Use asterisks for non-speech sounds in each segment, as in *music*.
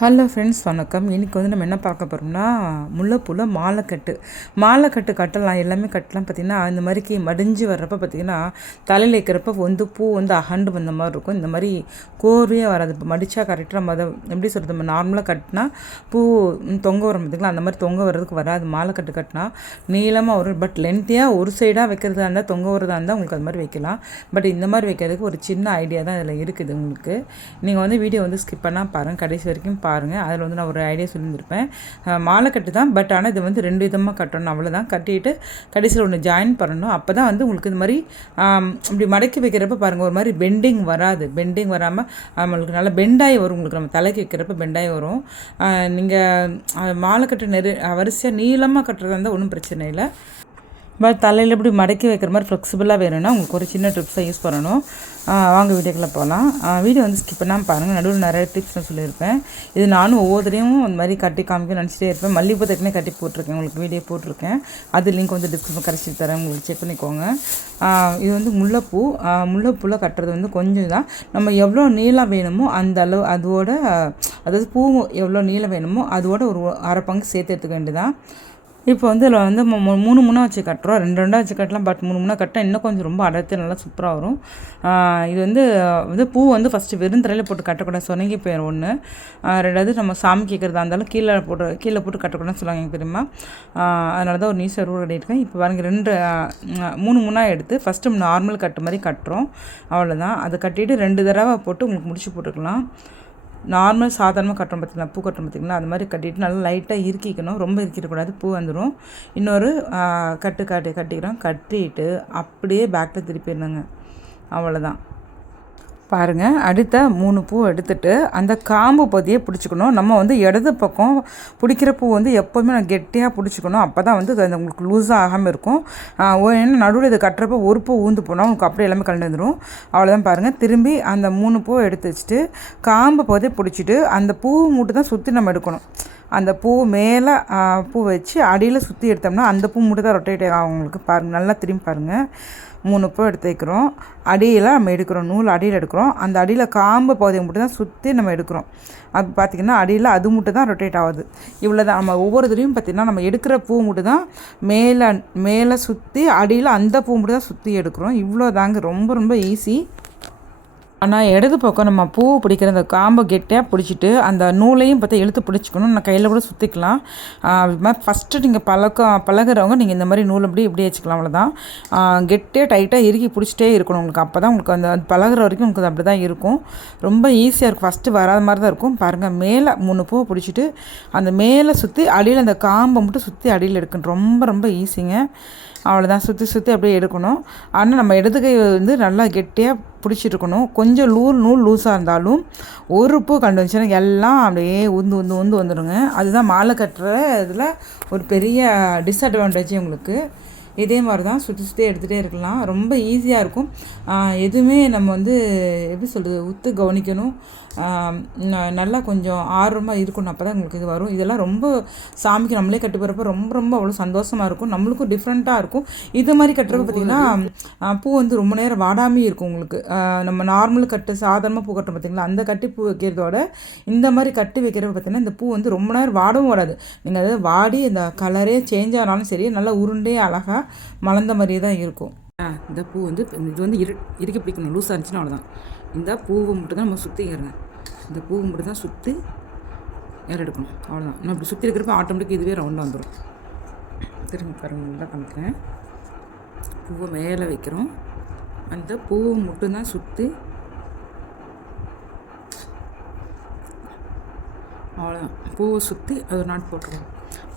Hello friends வணக்கம். இன்றைக்கி வந்து நம்ம என்ன பார்க்க போகிறோம்னா முல்லைப்பூவில் மாலைக்கட்டு. மாலைக்கட்டு கட்டலாம் எல்லாமே கட்டலாம் பார்த்திங்கன்னா இந்த மாதிரிக்கு மடிஞ்சு வர்றப்ப பார்த்திங்கன்னா தலையில் வைக்கிறப்ப வந்து பூ வந்து அகண்டு வந்த மாதிரி இருக்கும். இந்த மாதிரி கோர்வையாக வராது. இப்போ மடித்தா கரெக்டாக நம்ம அதை எப்படி சொல்கிறது நம்ம நார்மலாக கட்டினா பூ தொங்க வரும் பார்த்திங்களா? அந்த மாதிரி தொங்க வர்றதுக்கு வராது. மாலைக்கட்டு கட்டினா நீளமாக வரும். பட் லென்த்தியாக ஒரு சைடாக வைக்கிறதா இருந்தால் தொங்க வரதா இருந்தால் உங்களுக்கு அது மாதிரி வைக்கலாம். பட் இந்த மாதிரி வைக்கிறதுக்கு ஒரு சின்ன ஐடியா தான் இதில் இருக்குது உங்களுக்கு. நீங்கள் வந்து வீடியோ வந்து ஸ்கிப் பண்ணால் பாருங்கள் கடைசி வரைக்கும் பா பாருங்கள் அதில் வந்து நான் ஒரு ஐடியா சொல்லியிருப்பேன் மாலை கட்டு தான். பட் ஆனால் இது வந்து ரெண்டு விதமாக கட்டணும். அவ்வளோதான் கட்டிட்டு கடைசியில் ஒன்று ஜாயின் பண்ணணும். அப்போ தான் வந்து உங்களுக்கு இது மாதிரி இப்படி மடக்கி வைக்கிறப்ப பாருங்கள் ஒரு மாதிரி பெண்டிங் வராது. பெண்டிங் வராமல் நம்மளுக்கு நல்லா பெண்டாகி வரும். உங்களுக்கு நம்ம தலைக்கு வைக்கிறப்ப பெண்டாகி வரும். நீங்கள் மாலை கட்டு நெரு வரிசையாக நீளமாக கட்டுறதா இருந்தால் ஒன்றும் பிரச்சனை இல்லை. பட் தலையில் இப்படி மடக்கி வைக்கிற மாதிரி ஃப்ளெக்சிபிளாக வேணும்னா உங்களுக்கு ஒரு சின்ன டிப்ஸை யூஸ் பண்ணணும். வாங்க வீடியோக்கில் போகலாம் வீடியோ வந்து ஸ்கிப் பண்ணாமல் பாருங்கள் நடுவில் நிறைய டிப்ஸ் நான் சொல்லியிருப்பேன். இது நானும் ஒவ்வொருத்தரையும் அந்த மாதிரி கட்டி காமிக்க நினச்சிட்டே இருப்பேன். மல்லிகைப்பூ தட்டினே கட்டி போட்டிருக்கேன். உங்களுக்கு வீடியோ போட்டிருக்கேன். அது லிங்க் வந்து டிஸ்கிரிப்ஷன் கரைச்சி தரேன். உங்களுக்கு செக் பண்ணிக்கோங்க. இது வந்து முல்லைப்பூ. முல்லைப்பூவில் கட்டுறது வந்து கொஞ்சம் தான் நம்ம எவ்வளோ நீளம் வேணுமோ அந்த அளவு அதோட அதாவது பூ எவ்வளோ நீளம் வேணுமோ அதோட ஒரு அரை பங்கு சேர்த்து எடுத்துக்க வேண்டியதான் இப்போ வந்து இதில் வந்து மூணு மூணாக வச்சு கட்டுறோம். ரெண்டு ரெண்டாக வச்சு கட்டலாம். பட் மூணு மூணாக கட்டினா இன்னும் கொஞ்சம் ரொம்ப அடர்த்தி நல்லா சூப்பராக வரும். இது வந்து வந்து பூ வந்து ஃபஸ்ட்டு வெறும் தரையில் போட்டு கட்டக்கூடாது. சொனங்கி போயிடும் ஒன்று ரெண்டாவது நம்ம சாமி கேட்குறதா இருந்தாலும் கீழே போட்டு கீழே போட்டு கட்டக்கூடாதுன்னு சொல்லுவாங்க எனக்கு தெரியுமா? அதனால தான் ஒரு நியூஸ் ரூல் கட்டியிருக்கேன் இப்போ பாருங்க ரெண்டு மூணு மூணாக எடுத்து ஃபஸ்ட்டு நார்மல் கட்டு மாதிரி கட்டுறோம். அவ்வளோதான் அதை கட்டிட்டு ரெண்டு தடவை போட்டு உங்களுக்கு முடிச்சு போட்டுக்கலாம். நார்மல் சாதாரணமாக கட்டுறோம் பார்த்தீங்களா பூ கட்டுறோம் பார்த்தீங்களா? அது மாதிரி கட்டிட்டு நல்லா லைட்டாக இறுக்கிக்கணும். ரொம்ப இறுக்கிடக்கூடாது. பூ வந்துடும் இன்னொரு கட்டு கட்டி கட்டிக்கிறோம். கட்டிட்டு அப்படியே பேக்கில் திருப்பிடணுங்க அவ்வளோதான் பாருங்கள் அடுத்த மூணு பூ எடுத்துட்டு அந்த காம்பு பகுதியை பிடிச்சிக்கணும். நம்ம வந்து இடது பக்கம் பிடிக்கிற பூ வந்து எப்போவுமே நான் கெட்டியாக பிடிச்சிக்கணும். அப்போ தான் வந்து அது உங்களுக்கு லூஸாக ஆகாமல் இருக்கும். ஏன்னா நடுவில் இது கட்டுறப்ப ஒரு பூ ஊந்து போனால் உங்களுக்கு அப்படியே எல்லாமே கலந்து வந்துடும் அவ்வளோதான் பாருங்கள் திரும்பி அந்த மூணு பூ எடுத்து வச்சுட்டு காம்பு பகுதியை பிடிச்சிட்டு அந்த பூ மூட்டை தான் சுற்றி நம்ம எடுக்கணும். அந்த பூ மேலே பூ வச்சு அடியில் சுற்றி எடுத்தோம்னா அந்த பூ மட்டும் தான் ரொட்டேட் ஆகும் உங்களுக்கு. பாருங்கள் நல்லா திரும்பி பாருங்கள் மூணு பூ எடுத்து வைக்கிறோம். அடியில் நம்ம எடுக்கிறோம். நூல் அடியில் எடுக்கிறோம். அந்த அடியில் காம்பு பகுதியை மட்டும் தான் சுற்றி நம்ம எடுக்கிறோம். அது பார்த்திங்கன்னா அடியில் அது மட்டும் தான் ரொட்டேட் ஆகுது. இவ்வளோ தான் நம்ம ஒவ்வொரு தடவையும் பார்த்திங்கன்னா நம்ம எடுக்கிற பூ மட்டும் தான் மேலே மேலே சுற்றி அடியில் அந்த பூ மட்டும் தான் சுற்றி எடுக்கிறோம். இவ்வளோ தாங்க ரொம்ப ரொம்ப ஈஸி ஆனால் இடது பக்கம் நம்ம பூ பிடிக்கிற அந்த காம்பை கெட்டியாக பிடிச்சிட்டு அந்த நூலையும் பார்த்தா இழுத்து பிடிச்சிக்கணும். நான் கையில் கூட சுற்றிக்கலாம் ஃபஸ்ட்டு நீங்கள் பழக்கம் பழகுறவங்க நீங்கள் இந்த மாதிரி நூல் அப்படி இப்படி வச்சுக்கலாம் அவ்வளோதான் கெட்டியாக டைட்டாக இறுக்கி பிடிச்சிட்டே இருக்கணும் உங்களுக்கு. அப்போ தான் உங்களுக்கு அந்த பழகிற பழகுற வரைக்கும் உங்களுக்கு அப்படி தான் இருக்கும். ரொம்ப ஈஸியாக இருக்கும். ஃபஸ்ட்டு வராத மாதிரி தான் இருக்கும். பாருங்கள் மேலே மூணு பூ பிடிச்சிட்டு அந்த மேலே சுற்றி அடியில் அந்த காம்பை மட்டும் சுற்றி அடியில் எடுக்கணும். ரொம்ப ரொம்ப ஈஸிங்க அவ்வளோதான் சுற்றி சுற்றி அப்படியே எடுக்கணும். ஆனால் நம்ம இடது கை வந்து நல்லா கெட்டியாக பிடிச்சிருக்கணும். கொஞ்சம் லூர் நூல் லூஸாக இருந்தாலும் ஒரு பூ கண்டு வந்துச்சுன்னா எல்லாம் அப்படியே உந்து உந்து உந்து வந்துடுங்க அதுதான் மாலை கட்டுற இதில் ஒரு பெரிய டிஸ்அட்வான்டேஜ் உங்களுக்கு. இதே மாதிரி தான் சுற்றி சுற்றி எடுத்துகிட்டே இருக்கலாம். ரொம்ப ஈஸியாக இருக்கும். எதுவுமே நம்ம வந்து எப்படி சொல்கிறது உத்து கவனிக்கணும். நல்லா கொஞ்சம் ஆர்வமாக இருக்கணும். அப்போ தான் உங்களுக்கு இது வரும். இதெல்லாம் ரொம்ப சாமிக்கு நம்மளே கட்டி போகிறப்ப ரொம்ப ரொம்ப அவ்வளோ சந்தோஷமாக இருக்கும். நம்மளுக்கும் டிஃப்ரெண்ட்டாக இருக்கும். இது மாதிரி கட்டுறப்ப பார்த்திங்கன்னா பூ வந்து ரொம்ப நேரம் வாடாமே இருக்கும் உங்களுக்கு. நம்ம நார்மல் கட்டு சாதாரணமாக பூ கட்டுறோம் பார்த்தீங்களா அந்த கட்டி பூ வைக்கிறதோட இந்த மாதிரி கட்டி வைக்கிறப்ப பார்த்தீங்கன்னா இந்த பூ வந்து ரொம்ப நேரம் வாடவும் வராது நீங்கள் அதாவது வாடி இந்த கலரே சேஞ்ச் ஆனாலும் சரி நல்லா உருண்டே அழகாக மலர்ந்த மாதிரியே தான் இருக்கும். இந்த பூ வந்து இது வந்து இரு இறுக்கி பிடிக்கணும். லூஸாக இருந்துச்சுன்னா அவ்வளோதான் இந்த பூவை மட்டும் தான் நம்ம சுற்றிக்கிறேன் இந்த பூவை மட்டும் தான் சுற்றி ஏற எடுக்கணும். அவ்வளோதான் நம்ம இப்படி சுற்றி இருக்கிறப்ப ஆட்டோமேட்டிக் இதுவே ரவுண்டாக வந்துடும் திரும்பி பாருங்க நல்லா காமிக்கிறேன். பூவை மேலே வைக்கிறோம். அந்த பூவை மட்டும்தான் சுற்றி அவ்வளோதான் பூவை சுற்றி அது ஒரு நாட் போட்டுருவோம்.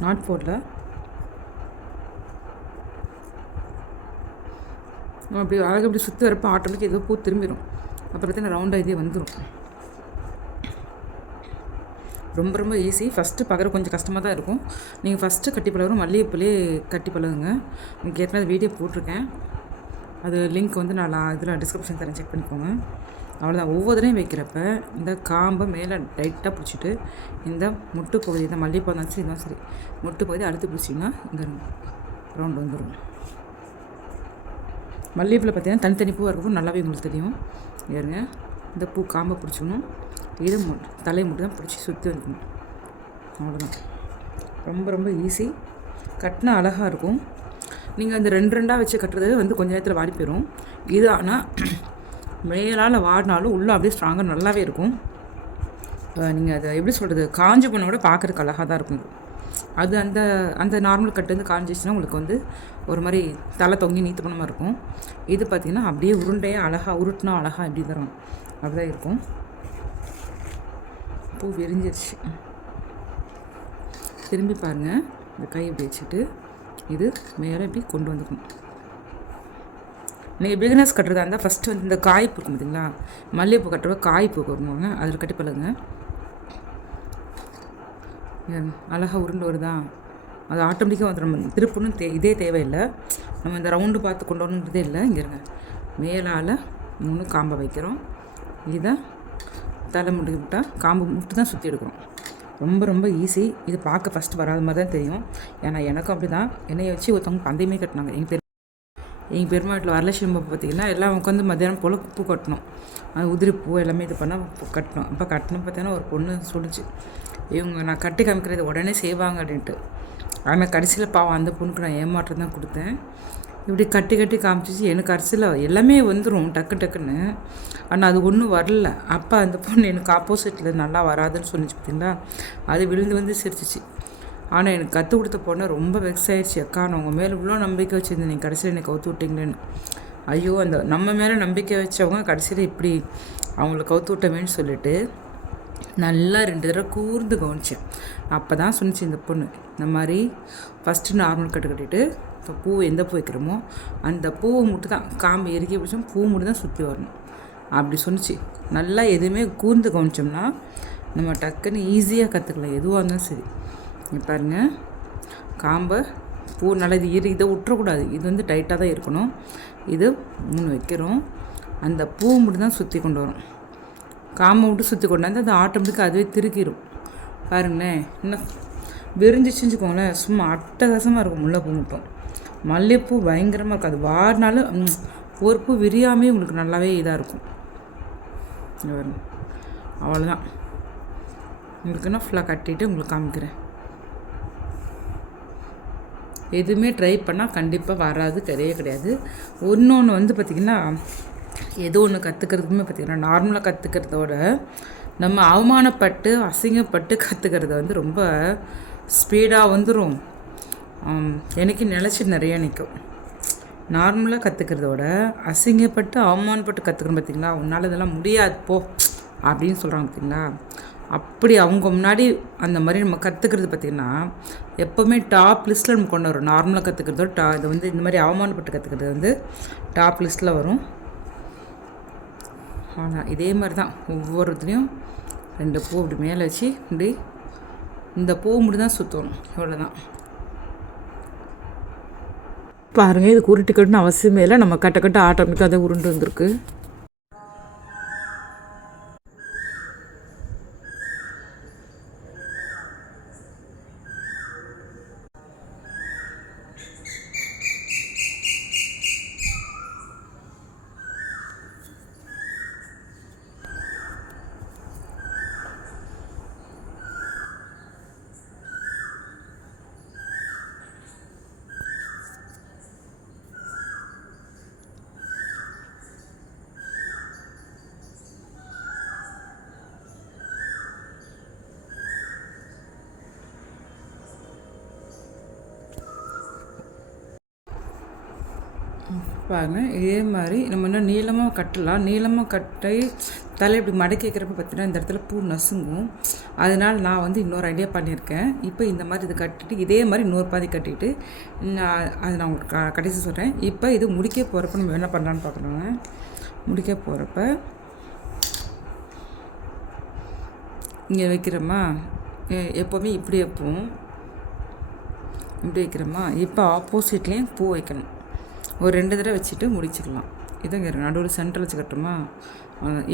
நாட் போட்டில் அப்படி அழகாக இப்படி சுற்றி வரப்போ ஆட்டோமேட்டிக் ஏதோ பூ திரும்பிடும் அப்புறம் பார்த்தீங்கன்னா ரவுண்டாக இதே வந்துடும் ரொம்ப ரொம்ப ஈஸி ஃபஸ்ட்டு பார்க்குற கொஞ்சம் கஷ்டமாக தான் இருக்கும். நீங்கள் ஃபஸ்ட்டு கட்டி பழகும் மல்லிகைப்பூலே கட்டி பழகுங்க. உங்களுக்கு ஏற்கனவே வீடியோ போட்டிருக்கேன். அது லிங்க் வந்து நான் இதில் டிஸ்கிரிப்ஷன் தரேன். செக் பண்ணிக்கோங்க. அவ்வளோதான் ஒவ்வொருத்தரையும் வைக்கிறப்ப இந்த காம்பை மேலே டைட்டாக பிடிச்சிட்டு இந்த முட்டு பகுதி இந்த மல்லிகைப்பூ இருந்தாலும் சரி இதான் சரி முட்டு பகுதி அழுத்து பிடிச்சிங்கன்னா இந்த ரவுண்ட் வந்துடும் மல்லிகைப்பூவில் பார்த்தீங்கன்னா தனித்தனி பூவாக இருக்கும். நல்லாவே உங்களுக்கு தெரியும். ஏறுங்க இந்த பூ காம்பை பிடிச்சிக்கணும். இது மு தலையை மட்டும் தான் பிடிச்சி சுற்றி வைக்கணும் அவ்வளோதான் ரொம்ப ரொம்ப ஈஸி கட்டினா அழகாக இருக்கும். நீங்கள் அந்த ரெண்டு ரெண்டாக வச்சு கட்டுறது வந்து கொஞ்ச நேரத்தில் வாடி போயிடும் இது ஆனால் *clears throat* மேலால் வாடினாலும் உள்ளே அப்படியே ஸ்ட்ராங்காக நல்லாவே இருக்கும். நீங்கள் அதை எப்படி சொல்கிறது காஞ்சி பண்ண கூட பார்க்குறதுக்கு அழகாக தான் இருக்கும் அது அந்த அந்த நார்மல் கட்டு வந்து காஞ்சிச்சுன்னா உங்களுக்கு வந்து ஒரு மாதிரி தலை தொங்கி நீத்து போன மாதிரி இருக்கும். இது பார்த்திங்கன்னா அப்படியே உருண்டையாக அழகாக உருட்டினா அழகாக இப்படி தரும் அப்படிதான் இருக்கும். பூ விரிஞ்சிருச்சு. திரும்பி பாருங்கள் இந்த கை இப்படி வச்சுட்டு இது மேலே இப்படி கொண்டு வந்துக்கணும். நீங்கள் பிகினர்ஸ் கட்டுறதா இருந்தால் ஃபஸ்ட்டு வந்து இந்த காய் இருக்கும் பார்த்தீங்களா மல்லிகைப்பூ கட்டுறப்ப காய் வருவாங்க அதில் கட்டி பழகுங்க. அழகாக உருண்டு வருதா? அது ஆட்டோமேட்டிக்காக வந்துடும் நம்ம திருப்பணும் தே இதே தேவையில்லை. நம்ம இந்த ரவுண்டு பார்த்து கொண்டு வரணுன்றதே இல்லை. இங்கே இருங்க. மேலால் மூணு காம்பை வைக்கிறோம். இதை தலை முடி விட்டால் காம்பு முட்டு தான் சுற்றி எடுக்கிறோம் ரொம்ப ரொம்ப ஈஸி இது பார்க்க ஃபஸ்ட்டு வராத மாதிரி தான் தெரியும். ஏன்னா எனக்கும் அப்படி தான் என்னைய வச்சு ஒருத்தவங்க பந்தயமே கட்டினாங்க. எங்கள் பேர் எங்கள் பெருமா வீட்டில் வரலட்சுமி பாப்பா பார்த்தீங்கன்னா எல்லாம் உட்காந்து மத்தியானம் போல் பூ கட்டணும். அது உதிரி பூ எல்லாமே இது பண்ணால் கட்டணும். அப்போ கட்டணும் பார்த்தீங்கன்னா ஒரு பொண்ணு சொல்லிச்சு இவங்க நான் கட்டி காமிக்கிறது உடனே செய்வாங்க அப்படின்ட்டு. ஆனால் கடைசியில் பாவம் அந்த பொண்ணுக்கு நான் ஏமாற்றம் தான் கொடுத்தேன். இப்படி கட்டி கட்டி காமிச்சிச்சு எனக்கு கடைசியில் எல்லாமே வந்துடும் டக்கு டக்குன்னு. ஆனால் அது ஒன்றும் வரல. அப்போ அந்த பொண்ணு எனக்கு ஆப்போசிட்டில் நல்லா வராதுன்னு சொன்னிச்சு பார்த்தீங்களா அது விழுந்து வந்து சிரிச்சிச்சு. ஆனால் எனக்கு கற்றுக் கொடுத்த பொண்ணு ரொம்ப வெக்ஸ் ஆயிடுச்சு. அக்கா நான் உங்கள் மேலே இவ்வளோ நம்பிக்கை வச்சுருந்தேன். நீங்கள் கடைசியில் என்னை கவுத்து விட்டீங்களேன்னு. ஐயோ அந்த நம்ம மேலே நம்பிக்கை வச்சவங்க கடைசியில் இப்படி அவங்கள கவுத்து விட்டமேன்னு சொல்லிட்டு நல்லா ரெண்டு தடவை கூர்ந்து கவனிச்சேன். அப்போ தான் சொன்னிச்சு இந்த பொண்ணு இந்த மாதிரி ஃபஸ்ட்டு நார்மல் கட்டு கட்டிட்டு இப்போ பூ எந்த பூ வைக்கிறோமோ அந்த பூவை மட்டும் தான் காம்பு எரிக்கி பிடிச்சோம் பூ மட்டும் தான் சுற்றி வரணும். அப்படி சொன்னிச்சு. நல்லா எதுவுமே கூர்ந்து கவனித்தோம்னா நம்ம டக்குன்னு ஈஸியாக கற்றுக்கலாம் எதுவாக இருந்தாலும் சரி. இங்கே பாருங்க. காம்பை பூ நல்லா இது இரு இதை விட்டுறக்கூடாது இது வந்து டைட்டாக தான் இருக்கணும். இது மூணு வைக்கிறோம். அந்த பூ மட்டும் தான் சுற்றி கொண்டு வரும். காம்பை விட்டு சுற்றி கொண்டு வந்து அது ஆட்டோமேட்டிக்காக அதுவே திருக்கிடும் பாருங்களேன் இன்னும் விரிஞ்சிச்சுன்னு வச்சுக்கோங்களேன் சும்மா அட்டகாசமாக இருக்கும் முல்லைப்பூ மட்டும். மல்லிகைப்பூ பயங்கரமாக இருக்காது. வாடினாலும் ஒரு பூ விரியாமே உங்களுக்கு நல்லாவே இதாக இருக்கும். அவ்வளோதான் உங்களுக்கு நான் ஃபுல்லாக கட்டிட்டு உங்களுக்கு காமிக்கிறேன். எதுவுமே ட்ரை பண்ணால் கண்டிப்பாக வராது கிடையவே கிடையாது. ஒன்று ஒன்று வந்து பார்த்திங்கன்னா ஏதோ ஒன்று கற்றுக்கிறதுக்குமே பார்த்திங்கன்னா நார்மலாக கற்றுக்கிறதோட நம்ம அவமானப்பட்டு அசிங்கப்பட்டு கற்றுக்கிறது வந்து ரொம்ப ஸ்பீடாக வந்துடும் எனக்கு நிலச்சி நிறைய நிற்கும் நார்மலாக கற்றுக்கிறதோட அசிங்கப்பட்டு அவமானப்பட்டு கற்றுக்கணும் பார்த்திங்களா உன்னால் இதெல்லாம் முடியாது போ அப்படின்னு சொல்கிறாங்க பார்த்திங்களா அப்படி அவங்க முன்னாடி அந்த மாதிரி நம்ம கற்றுக்கிறது பார்த்திங்கன்னா எப்போவுமே டாப் லிஸ்ட்டில் நம்ம கொண்டு வரும். நார்மலாக கற்றுக்கிறதோ டா இது வந்து இந்த மாதிரி அவமானப்பட்டு கற்றுக்கிறது வந்து டாப் லிஸ்ட்டில் வரும். ஆனால் இதே மாதிரி தான் ஒவ்வொருத்தரையும் ரெண்டு பூ இப்படி மேலே வச்சு இப்படி இந்த பூ மட்டும் தான் சுற்றணும் இவ்வளோதான் பாருங்கள் இது உருட்டி கட்டணும் அவசியமே இல்லை. நம்ம கட்ட கட்ட ஆட்டோமேட்டிக்காக அதை உருண்டு வந்திருக்கு. பாருங்க இதே மாதிரி நம்ம இன்னும் நீளமாக கட்டலாம். நீளமாக கட்டி தலை இப்படி மடக்கி வைக்கிறப்ப பார்த்தீங்கன்னா இந்த இடத்துல பூ நசுங்கும். அதனால் நான் வந்து இன்னொரு ஐடியா பண்ணியிருக்கேன். இப்போ இந்த மாதிரி இதை கட்டிட்டு இதே மாதிரி இன்னொரு பாதி கட்டிட்டு நான் அதை நான் உங்களுக்கு க- கடைசி சொல்கிறேன் இப்போ இது முடிக்க போகிறப்ப நம்ம என்ன பண்ணலான்னு பார்க்கணுங்க முடிக்க போகிறப்ப இங்கே வைக்கிறோமா? எப்போவுமே இப்படி வைப்போம் இப்படி வைக்கிறோமா? இப்போ ஆப்போசிட்லேயும் பூ வைக்கணும். ஒரு ரெண்டு தடவை வச்சுட்டு முடிச்சுக்கலாம். இதுங்க நடுவில் சென்டரில் வச்சு கட்டுமா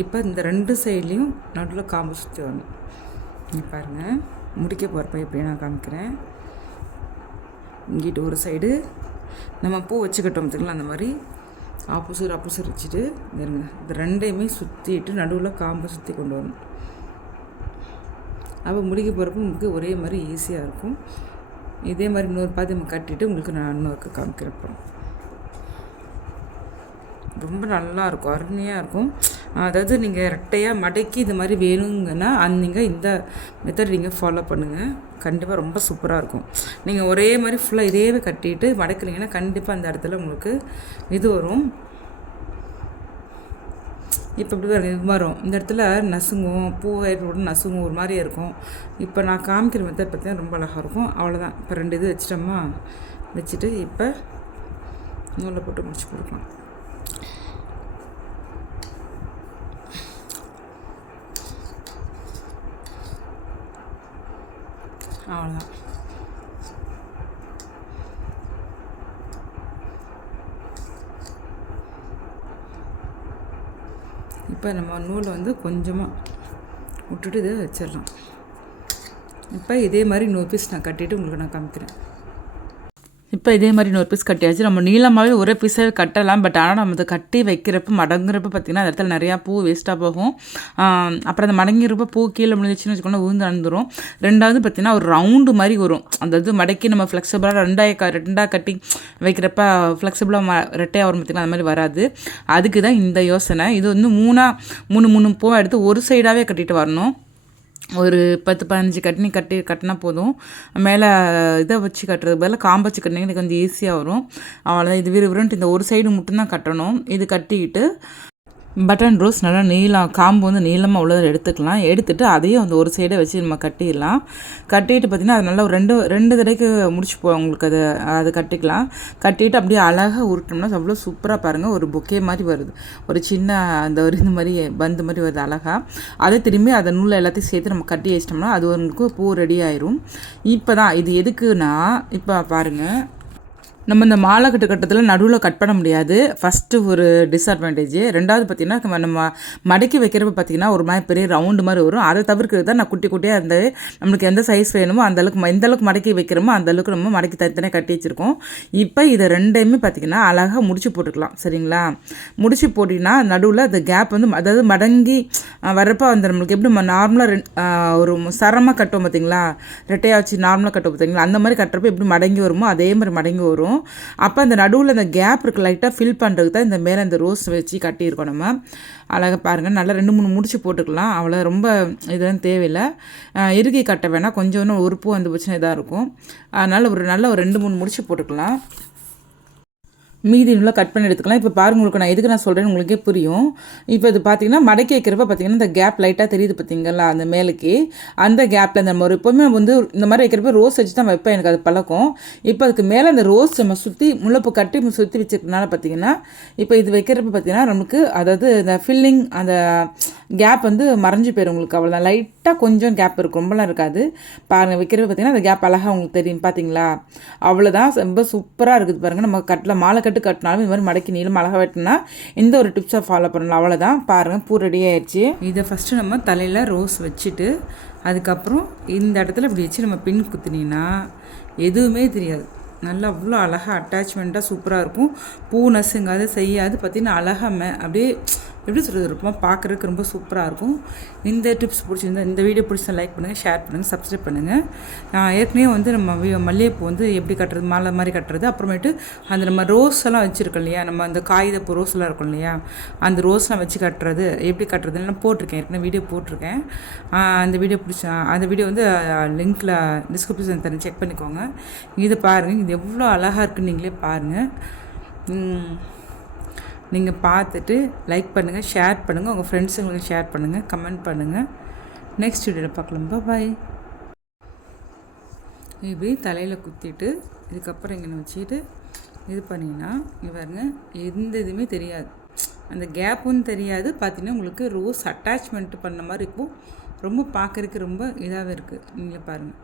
இப்போ இந்த ரெண்டு சைட்லேயும் நடுவில் காம்பு சுற்றி வரணும். இங்கே பாருங்கள் முடிக்க போகிறப்ப எப்படி நான் காமிக்கிறேன். இங்கிட்டு ஒரு சைடு நம்ம பூ வச்சுக்கிட்டோம் பார்த்திங்களா அந்த மாதிரி. ஆப்போசிட் ஆப்போசிட் வச்சுட்டு இருங்க. இந்த ரெண்டையுமே சுற்றிட்டு நடுவில் காம்பை சுற்றி கொண்டு வரணும். அப்போ முடிக்க போகிறப்ப உங்களுக்கு ஒரே மாதிரி ஈஸியாக இருக்கும். இதே மாதிரி இன்னொரு பாதி நம்ம கட்டிட்டு உங்களுக்கு நான் இன்னொருக்கு காமிக்கிறப்போ ரொம்ப நல்லாயிருக்கும் அருமையாக இருக்கும் அதாவது நீங்கள் ரெட்டையாக மடக்கி இது மாதிரி வேணுங்கன்னா நீங்கள் இந்த மெத்தட் நீங்கள் ஃபாலோ பண்ணுங்கள் கண்டிப்பாக ரொம்ப சூப்பராக இருக்கும் நீங்கள் ஒரே மாதிரி ஃபுல்லாக இதேவே கட்டிட்டு மடக்குறீங்கன்னா கண்டிப்பாக அந்த இடத்துல உங்களுக்கு இது வரும். இப்போ இப்படி வரும் இது வரும். இந்த இடத்துல நசுங்கும் பூ கூட நசுங்கும் ஒரு மாதிரியே இருக்கும். இப்போ நான் காமிக்கிற மெத்தட் பார்த்தீங்கன்னா ரொம்ப அழகாக இருக்கும் அவ்வளோதான் இப்போ ரெண்டு இது வச்சிட்டோமா? வச்சுட்டு இப்போ நூலை போட்டு முடிச்சு கொடுக்கலாம். அவ்வளோதான் இப்போ நம்ம நூலை வந்து கொஞ்சமாக விட்டுட்டு இதை வச்சிடலாம். இப்போ இதே மாதிரி இன்னொரு பீஸ் நான் கட்டிட்டு உங்களுக்கு நான் காமிக்கிறேன். இப்போ இதே மாதிரி இன்னொரு பீஸ் கட்டியாச்சு. நம்ம நீளமாகவே ஒரே பீஸாகவே கட்டலாம் பட் ஆனால் நம்ம அதை கட்டி வைக்கிறப்ப மடங்குறப்ப பார்த்திங்கன்னா அந்த இடத்துல நிறையா பூ வேஸ்ட்டாக போகும். அப்புறம் அந்த மடங்கிறப்ப பூ கீழே முடிஞ்சிச்சுன்னு வச்சுக்கோங்க உழுந்து அழுந்துரும். ரெண்டாவது பார்த்திங்கன்னா ஒரு ரவுண்டு மாதிரி வரும். அந்த இது மடக்கி நம்ம ஃப்ளெக்சிபிளாக ரெண்டாக க ரெண்டாக கட்டி வைக்கிறப்ப ஃப்ளெக்சிபிளாக ம ரெட்டையாக வரும் பார்த்திங்கன்னா அந்த மாதிரி வராது. அதுக்கு தான் இந்த யோசனை. இது வந்து மூணாக மூணு மூணு பூவை எடுத்து ஒரு சைடாகவே கட்டிட்டு வரணும். ஒரு பத்து பதினஞ்சு கட்டினி கட்டி கட்டினா போதும். மேலே இதை வச்சு கட்டுறது பதிலாக காம்பு வச்சு கட்டினீங்கன்னா கொஞ்சம் ஈஸியாக வரும். அவ்வளோதான் இது விறுவிறுன்ட்டு இந்த ஒரு சைடு மட்டும்தான் கட்டணும். இது கட்டிக்கிட்டு பட்டன் ரோஸ் நல்லா நீளம் காம்பு வந்து நீளமாக உள்ளதை எடுத்துக்கலாம். எடுத்துகிட்டு அதையும் அந்த ஒரு சைடை வச்சு நம்ம கட்டிடலாம். கட்டிட்டு பார்த்திங்கன்னா அது நல்லா ஒரு ரெண்டு ரெண்டு தடவைக்கு முடிச்சு போ உங்களுக்கு அது அது கட்டிக்கலாம். கட்டிட்டு அப்படியே அழகாக உருட்டோம்னா அவ்வளோ சூப்பராக பாருங்கள் ஒரு பொக்கே மாதிரி வருது. ஒரு சின்ன அந்த ஒரு இது மாதிரி பந்து மாதிரி வருது அழகாக அதை திரும்பி அதை நூலை எல்லாத்தையும் சேர்த்து நம்ம கட்டி வச்சிட்டோம்னா அது உங்களுக்கு பூ ரெடி ஆயிரும். இப்போ தான் இது எதுக்குன்னா இப்போ பாருங்கள் நம்ம இந்த மாலை கட்டு கட்டத்தில் நடுவில் கட் பண்ண முடியாது. ஃபஸ்ட்டு ஒரு டிஸ்அட்வான்டேஜ் ரெண்டாவது பார்த்தீங்கன்னா நம்ம மடக்கி வைக்கிறப்ப பார்த்தீங்கன்னா ஒரு மாதிரி பெரிய ரவுண்டு மாதிரி வரும். அதை தவிர்க்கிறது தான் நான் குட்டி குட்டியாக இருந்தது நம்மளுக்கு எந்த சைஸ் வேணுமோ அந்த அளவுக்கு எந்த அளவுக்கு மடக்கி வைக்கிறோமோ அந்தளவுக்கு நம்ம மடக்கி தனித்தனியாக கட்டி வச்சுருக்கோம். இப்போ இதை ரெண்டையுமே பார்த்தீங்கன்னா அழகாக முடிச்சு போட்டுக்கலாம். சரிங்களா? முடிச்சு போட்டிங்கன்னா நடுவில் அந்த கேப் வந்து அதாவது மடங்கி வரப்போ அந்த நம்மளுக்கு எப்படி நார்மலாக ஒரு சரமாக கட்டும் பார்த்தீங்களா ரெட்டையாக வச்சு நார்மலாக கட்டும் பார்த்தீங்களா அந்த மாதிரி கட்டுறப்ப எப்படி மடங்கி வருமோ அதே மாதிரி மடங்கி வரும். அப்போ அந்த நடுவில் அந்த கேப் இருக்குது லைட்டாக ஃபில் பண்ணுறதுக்கு தான் இந்த மேலே அந்த ரோஸ் வச்சு கட்டியிருக்கோம் நம்ம. அழகாக பாருங்கள் நல்லா ரெண்டு மூணு முடிச்சு போட்டுக்கலாம். அவ்வளோ ரொம்ப இதெல்லாம் தேவையில்லை. இறுகி கட்ட வேணாம். கொஞ்சம் இன்னும் ஒரு பூ வந்து போச்சுன்னா இதாக இருக்கும். அதனால் ஒரு நல்ல ஒரு ரெண்டு மூணு முடிச்சு போட்டுக்கலாம். மீதி நல்லா கட் பண்ணி எடுத்துக்கலாம். இப்போ பாருங்கள் உங்களுக்கு நான் எதுக்கு நான் சொல்கிறேன்னு உங்களுக்கே புரியும். இப்போ இது பார்த்தீங்கன்னா மடக்கி வைக்கிறப்ப பார்த்தீங்கன்னா இந்த கேப் லைட்டாக தெரியுது பார்த்தீங்களா அந்த மேலுக்கு. அந்த கேப்பில் நம்ம ஒரு எப்போவுமே வந்து இந்த மாதிரி வைக்கிறப்ப ரோஸ் வச்சு தான் வைப்பேன் எனக்கு அது பழக்கம். இப்போ அதுக்கு மேலே அந்த ரோஸ் நம்ம சுற்றி முல்லைப்பூ கட்டி சுற்றி வச்சிருக்கனால பார்த்தீங்கன்னா இப்போ இது வைக்கிறப்ப பார்த்தீங்கன்னா நமக்கு அதாவது இந்த ஃபில்லிங் அந்த கேப் வந்து மறைஞ்சு போயிடும் உங்களுக்கு அவ்வளோதான் லைட்டாக கொஞ்சம் கேப் இருக்கும் ரொம்பலாம் இருக்காது. பாருங்கள் வைக்கிறப்ப பார்த்தீங்கன்னா அந்த கேப் அழகாக உங்களுக்கு தெரியும் பார்த்தீங்களா அவ்வளோதான் ரொம்ப சூப்பராக இருக்குது பாருங்கள் நம்ம கட்டில் மாலை கட்டு கட்டினாலும் இது மாதிரி மடக்கி நீளம் அழகாக வெட்டினா இந்த ஒரு டிப்ஸை ஃபாலோ பண்ணலாம். அவ்வளோதான் பாருங்கள் பூ ரெடி ஆயிடுச்சு இதை ஃபஸ்ட்டு நம்ம தலையில் ரோஸ் வச்சுட்டு அதுக்கப்புறம் இந்த இடத்துல இப்படி வச்சு நம்ம பின் குத்துனீங்கன்னா எதுவுமே தெரியாது. நல்லா அவ்வளோ அழகாக அட்டாச்மெண்ட்டாக சூப்பராக இருக்கும். பூ நசுங்காது செய்யாது. பார்த்தீங்கன்னா அழகாக மே அப்படியே எப்படி சொல்கிறது இருப்போம் பார்க்குறதுக்கு ரொம்ப சூப்பராக இருக்கும். இந்த டிப்ஸ் பிடிச்சிருந்தா இந்த வீடியோ பிடிச்சா லைக் பண்ணுங்கள் ஷேர் பண்ணுங்கள் சப்ஸ்கிரைப் பண்ணுங்கள் நான் ஏற்கனவே வந்து நம்ம மல்லிகைப்பூ வந்து எப்படி கட்டுறது மாலை மாதிரி கட்டுறது அப்புறமேட்டு அந்த நம்ம ரோஸ் எல்லாம் வச்சுருக்கோம் இல்லையா நம்ம அந்த காகிதப்பூ ரோஸ் எல்லாம் இருக்கும் இல்லையா அந்த ரோஸ்லாம் வச்சு கட்டுறது எப்படி கட்டுறதுன்னு போட்டிருக்கேன் ஏற்கனவே வீடியோ போட்டிருக்கேன். அந்த வீடியோ பிடிச்சா அந்த வீடியோ வந்து லிங்க்கில் டிஸ்கிரிப்ஷன் தரேன் செக் பண்ணிக்கோங்க. இதை பாருங்கள் இது எவ்வளோ அழகாக இருக்குன்னு நீங்களே பாருங்கள் நீங்கள் பார்த்துட்டு லைக் பண்ணுங்கள் ஷேர் பண்ணுங்கள் உங்கள் ஃப்ரெண்ட்ஸுங்களுக்கு ஷேர் பண்ணுங்கள் கமெண்ட் பண்ணுங்கள் நெக்ஸ்ட் வீடியோவில் பார்க்கலாம். பாய் இப்படி தலையில் குத்திட்டு இதுக்கப்புறம் இங்கே வச்சுட்டு இது பண்ணிங்கன்னா இங்கே பாருங்கள் எந்த இதுவுமே தெரியாது. அந்த கேப்பும் தெரியாது. பார்த்தீங்கன்னா உங்களுக்கு ரோஸ் அட்டாச்மெண்ட் பண்ண மாதிரி இருக்கும். ரொம்ப பார்க்குறதுக்கு ரொம்ப இதாகவே இருக்குது நீங்கள் பாருங்கள்